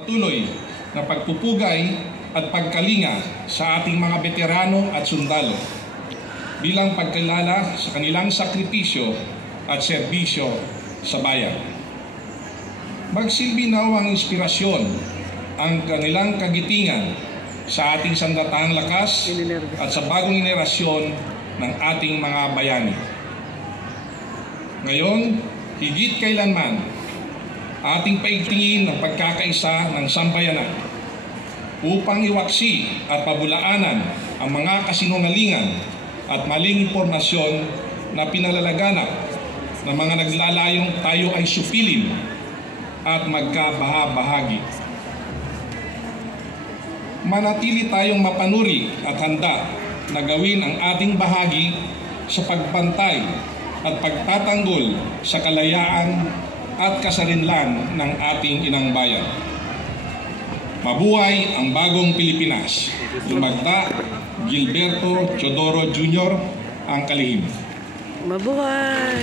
Patuloy na pagpupugay at pagkalinga sa ating mga veterano at sundalo bilang pagkilala sa kanilang sakripisyo at serbisyo sa bayan. Magsilbi nawang inspirasyon ang kanilang kagitingan sa ating sandatahang lakas at sa bagong henerasyon ng ating mga bayani. Ngayon, higit kailanman, ating paigtingin ang pagkakaisa ng sambayanan upang iwaksi at pabulaanan ang mga kasinungalingan at maling impormasyon na pinalalaganap ng mga naglalayong tayo ay supilin at magkabaha-bahagi. Manatili tayong mapanuri at handa na gawin ang ating bahagi sa pagbantay at pagtatanggol sa kalayaan at kasarinlan ng ating inang bayan. Mabuhay ang bagong Pilipinas. Lumagda, Gilberto Teodoro Jr. ang kalihim. Mabuhay!